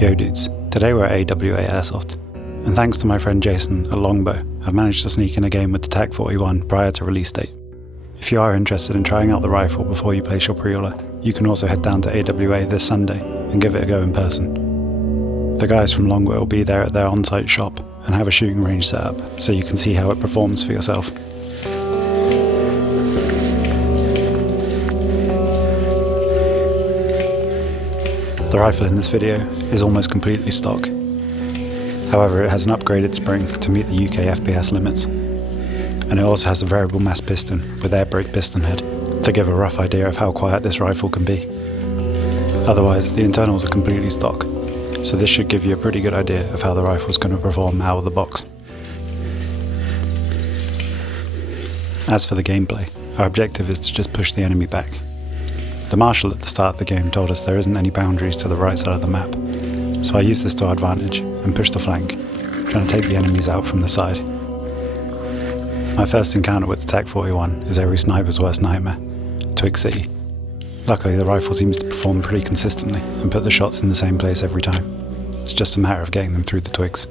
Yo dudes, today we're at AWA Airsoft, and thanks to my friend Jason at Longbow, I've managed to sneak in a game with the TAC-41 prior to release date. If you are interested in trying out the rifle before you place your pre-order, you can also head down to AWA this Sunday and give it a go in person. The guys from Longbow will be there at their on-site shop and have a shooting range set up so you can see how it performs for yourself. The rifle in this video is almost completely stock. However, it has an upgraded spring to meet the UK FPS limits, and it also has a variable mass piston with air brake piston head to give a rough idea of how quiet this rifle can be. Otherwise, the internals are completely stock, so this should give you a pretty good idea of how the rifle is going to perform out of the box. As for the gameplay, our objective is to just push the enemy back. The marshal at the start of the game told us there isn't any boundaries to the right side of the map, so I used this to our advantage and pushed the flank, trying to take the enemies out from the side. My first encounter with the TAC-41 is every sniper's worst nightmare, Twig City. Luckily the rifle seems to perform pretty consistently and put the shots in the same place every time. It's just a matter of getting them through the twigs.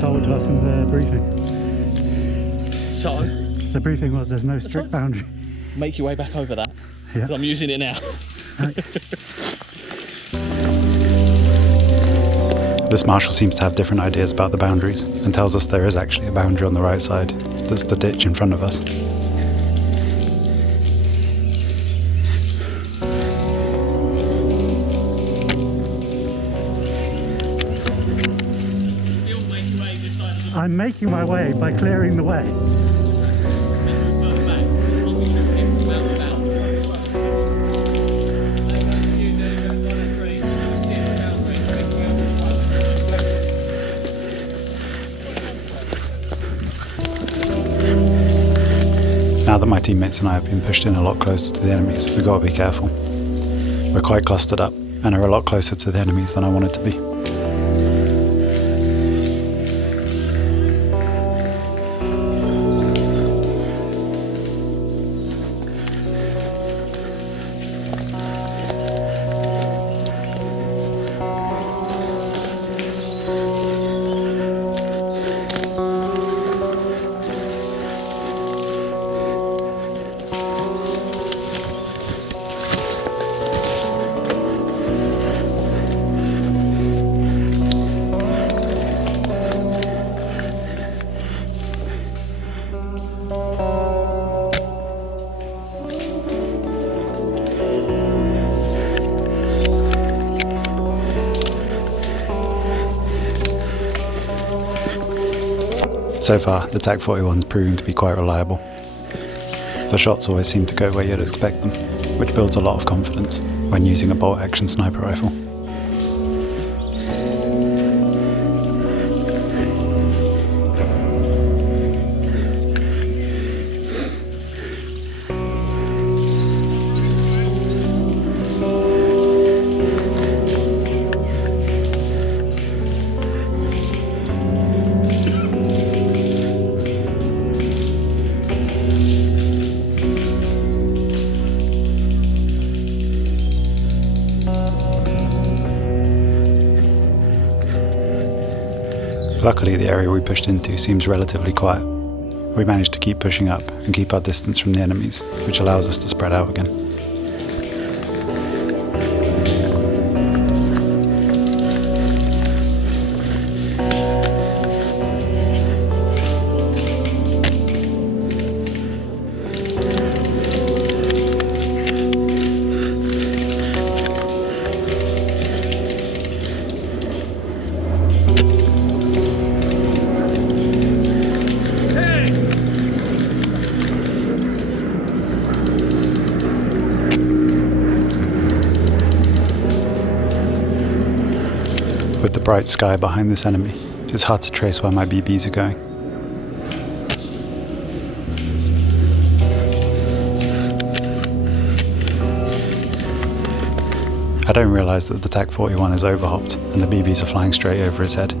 Told us in the briefing. So? The briefing was there's no strict boundary. Make your way back over that, because I'm using it now. Right. This marshal seems to have different ideas about the boundaries and tells us there is actually a boundary on the right side. That's the ditch in front of us. I'm making my way by clearing the way. Now that my teammates and I have been pushed in a lot closer to the enemies, we've got to be careful. We're quite clustered up and are a lot closer to the enemies than I wanted to be. So far, the TAC-41 is proving to be quite reliable. The shots always seem to go where you'd expect them, which builds a lot of confidence when using a bolt-action sniper rifle. Luckily, the area we pushed into seems relatively quiet. We managed to keep pushing up and keep our distance from the enemies, which allows us to spread out again. With the bright sky behind this enemy, it's hard to trace where my BBs are going. I don't realise that the TAC-41 is overhopped and the BBs are flying straight over his head.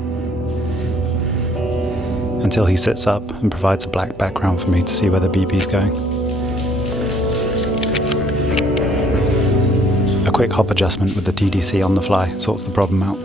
Until he sits up and provides a black background for me to see where the BB's going. A quick hop adjustment with the TDC on the fly sorts the problem out.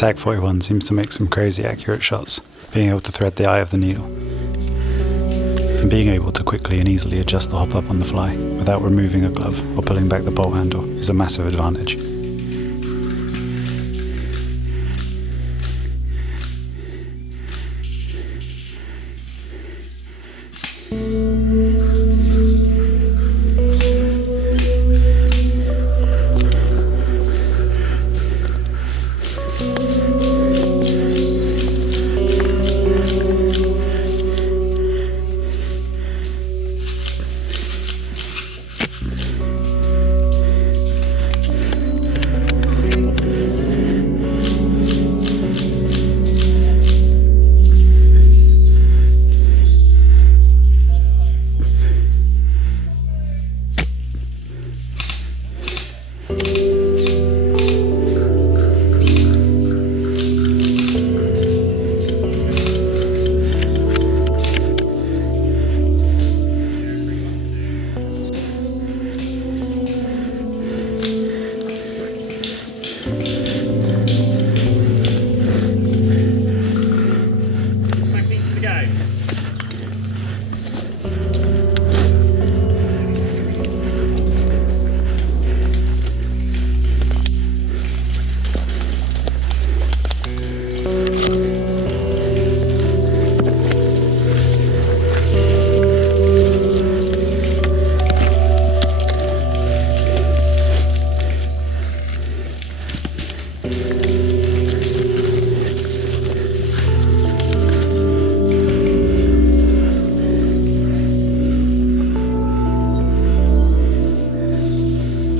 The TAC-41 seems to make some crazy accurate shots, being able to thread the eye of the needle. And being able to quickly and easily adjust the hop up on the fly without removing a glove or pulling back the bolt handle is a massive advantage.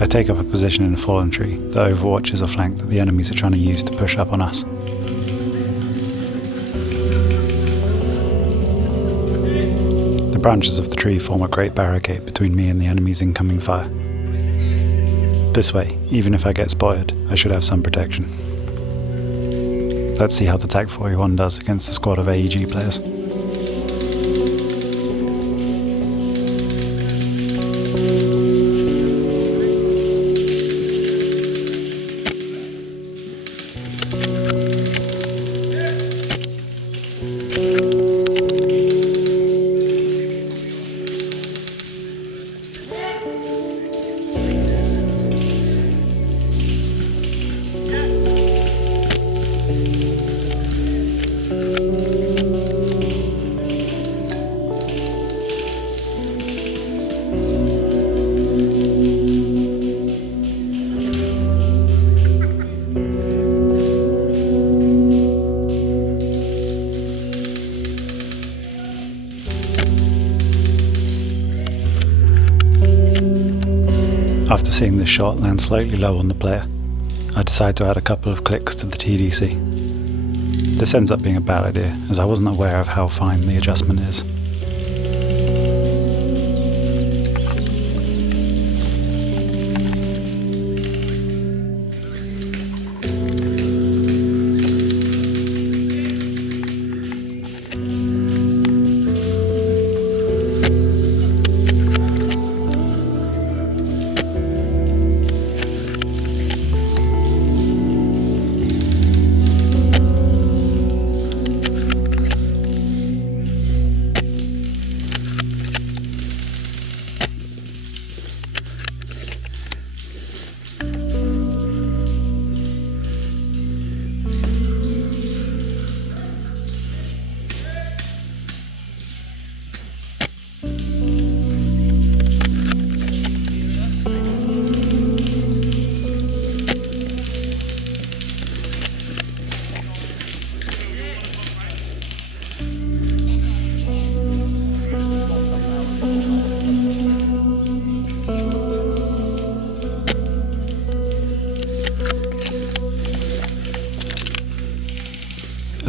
I take up a position in a fallen tree that overwatches a flank that the enemies are trying to use to push up on us. The branches of the tree form a great barricade between me and the enemy's incoming fire. This way, even if I get spotted, I should have some protection. Let's see how the TAC-41 does against a squad of AEG players. After seeing this shot land slightly low on the player, I decide to add a couple of clicks to the TDC. This ends up being a bad idea, as I wasn't aware of how fine the adjustment is.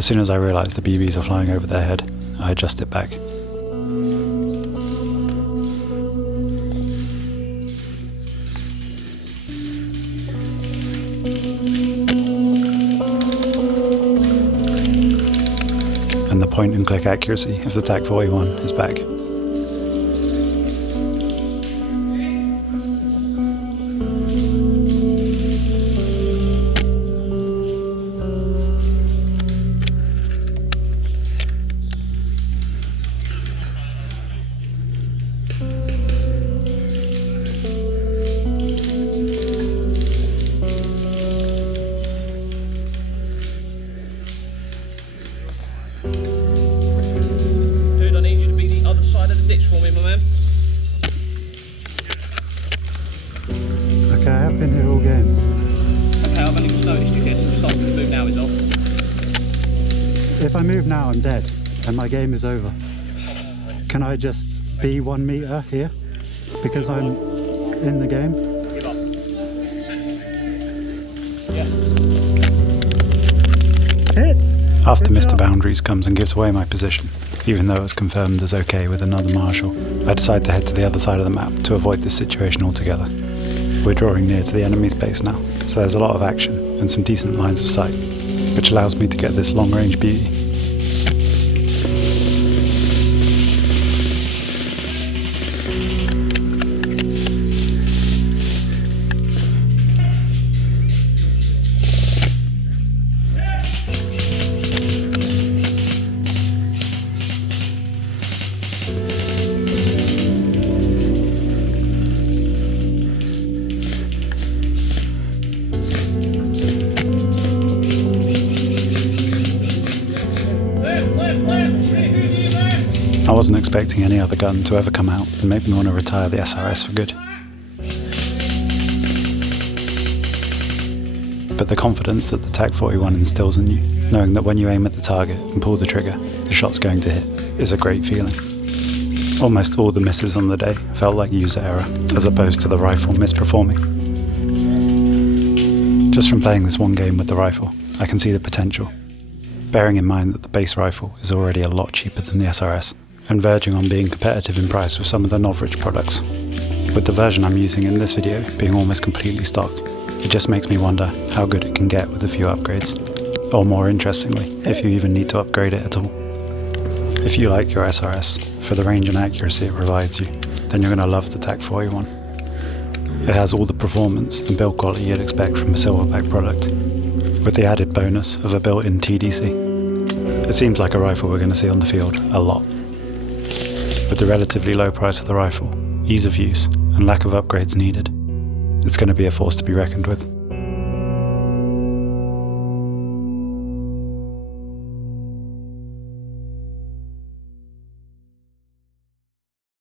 As soon as I realise the BBs are flying over their head, I adjust it back. And the point and click accuracy of the TAC-41 is back. Okay, I have been here all game. Okay, I've only just noticed you here, so just ask me to move now is all. If I move now, I'm dead, and my game is over. Can I just be 1 meter here? Because I'm in the game? Give up. Yeah. Hit! After Good Mr. job. Boundaries comes and gives away my position, even though it was confirmed as okay with another marshal, I decide to head to the other side of the map to avoid this situation altogether. We're drawing near to the enemy's base now, so there's a lot of action and some decent lines of sight, which allows me to get this long-range beauty. I wasn't expecting any other gun to ever come out and make me want to retire the SRS for good. But the confidence that the TAC-41 instills in you, knowing that when you aim at the target and pull the trigger, the shot's going to hit, is a great feeling. Almost all the misses on the day felt like user error, as opposed to the rifle misperforming. Just from playing this one game with the rifle, I can see the potential, bearing in mind that the base rifle is already a lot cheaper than the SRS, and verging on being competitive in price with some of the Novrich products. With the version I'm using in this video being almost completely stock, it just makes me wonder how good it can get with a few upgrades. Or more interestingly, if you even need to upgrade it at all. If you like your SRS, for the range and accuracy it provides you, then you're going to love the TAC-41. It has all the performance and build quality you'd expect from a Silverback product, with the added bonus of a built-in TDC. It seems like a rifle we're going to see on the field a lot. With the relatively low price of the rifle, ease of use, and lack of upgrades needed, it's going to be a force to be reckoned with.